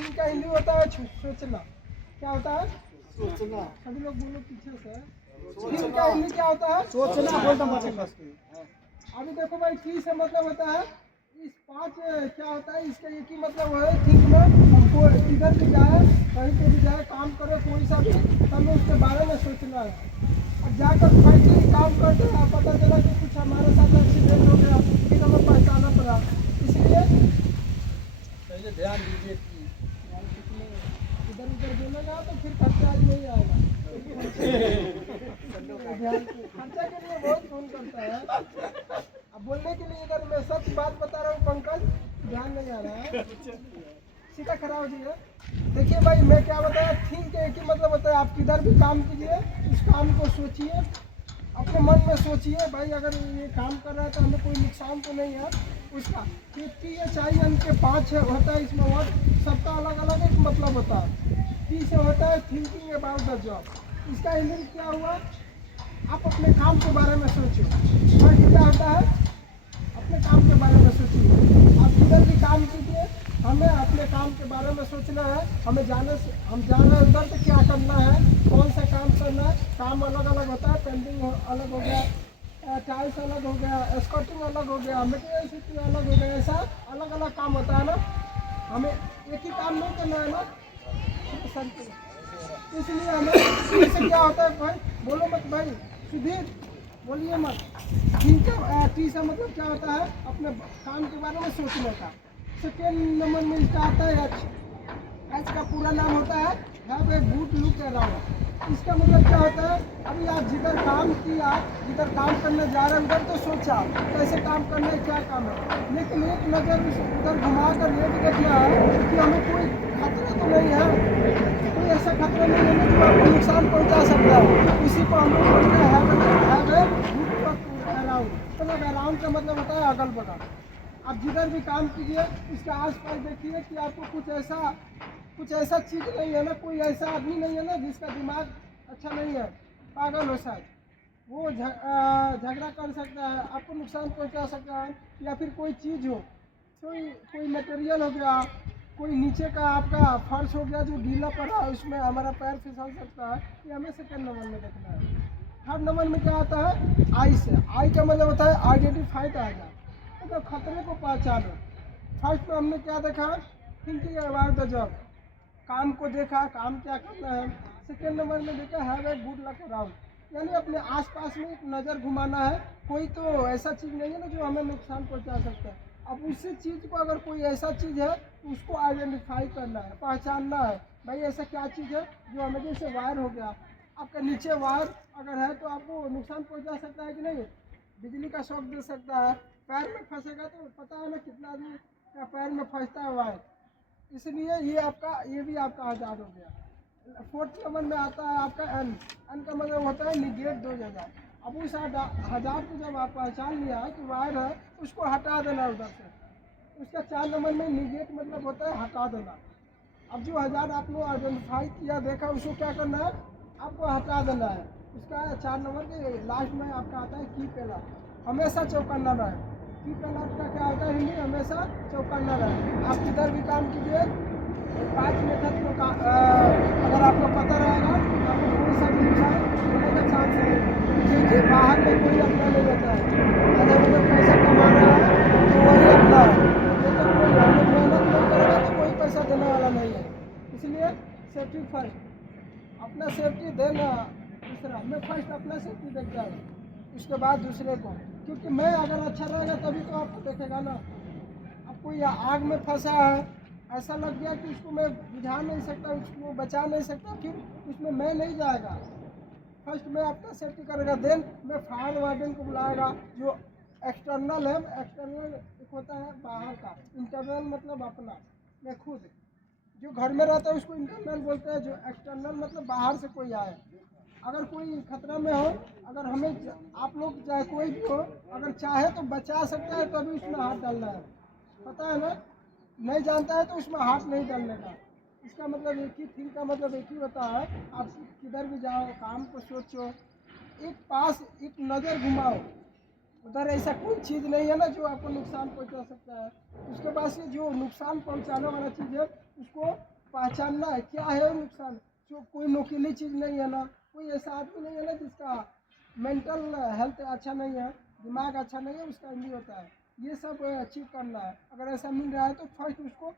Think का हिंदी होता है सोचना। क्या होता है? सोचना। सभी लोग बोलो पीछे से। थिंक का हिंदी क्या होता है? सोचना। अभी देखो भाई, ट्री से मतलब होता है इस पांच, क्या होता है इसका एक ही मतलब है थिंक में। हमको किधर भी जाए, कहीं पे भी जाए, काम करे कोई सा भी, हमें उसके बारे में सोचना है। अब जाकर फाइनली काम करते हैं, पता चला कि कुछ हमारे साथ एक्सीडेंट हो गया, फिर हमें पहचाना पड़ा। इसलिए पहले ध्यान दीजिए कि इधर उधर बोलेगा तो फिर खर्चा आज नहीं आएगा। खर्चा के लिए बहुत फोन करता है। अब बोलने के लिए इधर मैं सच बात बता रहा हूँ पंकज, ध्यान नहीं आ रहा है, सीधा खड़ा हो जाइए। देखिए भाई, मैं क्या बताया, थिंक एक ही मतलब होता है आप किधर भी काम कीजिए, उस काम को सोचिए, अपने मन में सोचिए भाई अगर ये काम कर रहा है तो हमें कोई नुकसान तो नहीं है उसका। 50 चाहिए के 5 होता है इसमें वर्ड, सबका अलग अलग एक मतलब होता है। टी से होता है थिंकिंग अबाउट द जॉब। इसका इंग्लिश क्या हुआ? आप अपने काम के बारे में सोचो। क्या होता है? अपने काम के बारे में सोचिए। आप किधर भी काम कीजिए, हमें अपने काम के बारे में सोचना है। हम जाना है उधर तो क्या करना है, कौन सा काम करना है। काम अलग अलग होता है, पेंटिंग अलग हो गया, टाइल्स अलग हो गया, स्कर्टिंग अलग हो गया, मटेरियल शिफ्टिंग अलग हो गया, ऐसा अलग अलग काम होता है ना। हमें एक ही काम नहीं करना है ना, इसलिए हमें जैसे क्या होता है भाई, बोलो मत भाई, सुधीर बोलिए मत। टी से मतलब क्या होता है? अपने काम के बारे में सोचने का। सेकेंड नंबर में इसका आता है एच। एच का पूरा नाम होता है have a good look around. इसका मतलब क्या होता है? अभी आप जिधर काम किया, जिधर काम करने जा रहे हैं उधर तो सोचा कैसे काम करना है, क्या काम है, लेकिन एक नज़र उधर घुमा कर ये भी देखना है कि हमें कोई खतरा तो नहीं है, कोई ऐसा खतरा नहीं है जो आपको नुकसान पहुंचा सकता है। इसी को हम लोग बोलते हैं हैव ए गुड अराउंड। मतलब अराउंड का मतलब होता है अगल बगल। आप जिधर भी काम कीजिए उसके आसपास देखिए कि आपको कुछ ऐसा चीज़ नहीं है ना, कोई ऐसा आदमी नहीं है ना जिसका दिमाग अच्छा नहीं है, पागल हो शायद, वो झगड़ा कर सकता है, आपको नुकसान पहुंचा सकता है। या फिर कोई चीज़ हो, कोई मटेरियल हो गया, कोई नीचे का आपका फर्श हो गया जो गीला पड़ा है, उसमें हमारा पैर फिसल सकता है। ये हमें सेकेंड नंबर में देखना है। थर्ड नंबर में क्या आता है? आई से। आई का मतलब होता है आइडेंटिफाई का आ जाए, मतलब खतरे को पहचानो। फर्स्ट में हमने क्या देखा? थिंकिंग अबाउट द जॉब, काम को देखा, काम क्या करना है। सेकेंड नंबर में देखा have a good luck around, यानी अपने आसपास में एक नज़र घुमाना है। कोई तो ऐसा चीज़ नहीं है ना जो हमें नुकसान पहुंचा सकता है। अब उसी चीज़ को, अगर कोई ऐसा चीज़ है तो उसको आइडेंटिफाई करना है, पहचानना है भाई ऐसा क्या चीज़ है जो हमें, जैसे वायर हो गया, आपका नीचे वायर अगर है तो आपको नुकसान पहुंचा सकता है कि नहीं, बिजली का शॉक दे सकता है। पैर में फंसेगा तो पता है ना कितना आदमी का पैर में फंसता है वायर, इसलिए ये भी आपका आज़ाद हो गया। फोर्थ नंबर में आता है आपका एन। एन का मतलब होता है निगेट 2000। अब उस हजार को जब आप पहचान लिया कि वायर है, उसको हटा देना उधर से। उसका 4 नंबर में निगेट मतलब होता है हटा देना। अब जो 1000 आपने आइडेंटिफाई किया, देखा, उसको क्या करना है? आपको हटा देना है। उसका 4 नंबर के लास्ट में आपका आता है कीप अलर्ट, हमेशा चौकन्ना रहे। कीप अलर्ट का क्या होता है हिंदी? हमेशा चौकन्ना रहे। आप किधर भी काम कीजिए, 5 मिनट तक अगर आपको पता रहेगा तो आपको कोई सा भी नुकसान होने का चांस नहीं है, क्योंकि बाहर में कोई अपना नहीं होता है। अगर उधर पैसा कमा रहा है तो वही अपना है, लेकिन कोई हमें मेहनत नहीं करेगा तो कोई पैसा देने वाला नहीं है। इसलिए सेफ्टी फर्स्ट, अपना सेफ्टी देना। दूसरा, मैं फर्स्ट अपना सेफ्टी देखता हूँ, उसके बाद दूसरे को, क्योंकि मैं अगर अच्छा रहेगा तभी तो आपको देखेगा ना। अब कोई आग में फंसा है, ऐसा लग गया कि उसको मैं बुझा नहीं सकता, उसको बचा नहीं सकता, फिर उसमें मैं नहीं जाएगा। फर्स्ट मैं अपना सेफ्टी करेगा, देन मैं फायर वार्डन को बुलाएगा जो एक्सटर्नल है। एक्सटर्नल एक होता है बाहर का, इंटरनल मतलब अपना, मैं खुद जो घर में रहता है उसको इंटरनल बोलते हैं, जो एक्सटर्नल मतलब बाहर से कोई आए। अगर कोई खतरा में हो, अगर हमें, आप लोग चाहे कोई भी हो, अगर चाहे तो बचा सकता है, तभी उसमें हाथ डालना है, पता है ना। नहीं जानता है तो उसमें हाथ नहीं डालने का। इसका मतलब एक ही, थिंग का मतलब एक ही होता है। आप किधर भी जाओ, काम को सोचो, एक नज़र घुमाओ, उधर ऐसा कोई चीज़ नहीं है ना जो आपको नुकसान पहुंचा सकता है। उसके बाद से जो नुकसान पहुंचाने वाला चीज़ है उसको पहचानना है क्या है नुकसान। जो कोई नोकीली चीज़ नहीं है ना, कोई ऐसा आदमी नहीं है ना जिसका मेंटल हेल्थ अच्छा नहीं है, दिमाग अच्छा नहीं है, उसका एम होता है। ये सब चेक करना है। अगर ऐसा मिल रहा है तो फर्स्ट उसको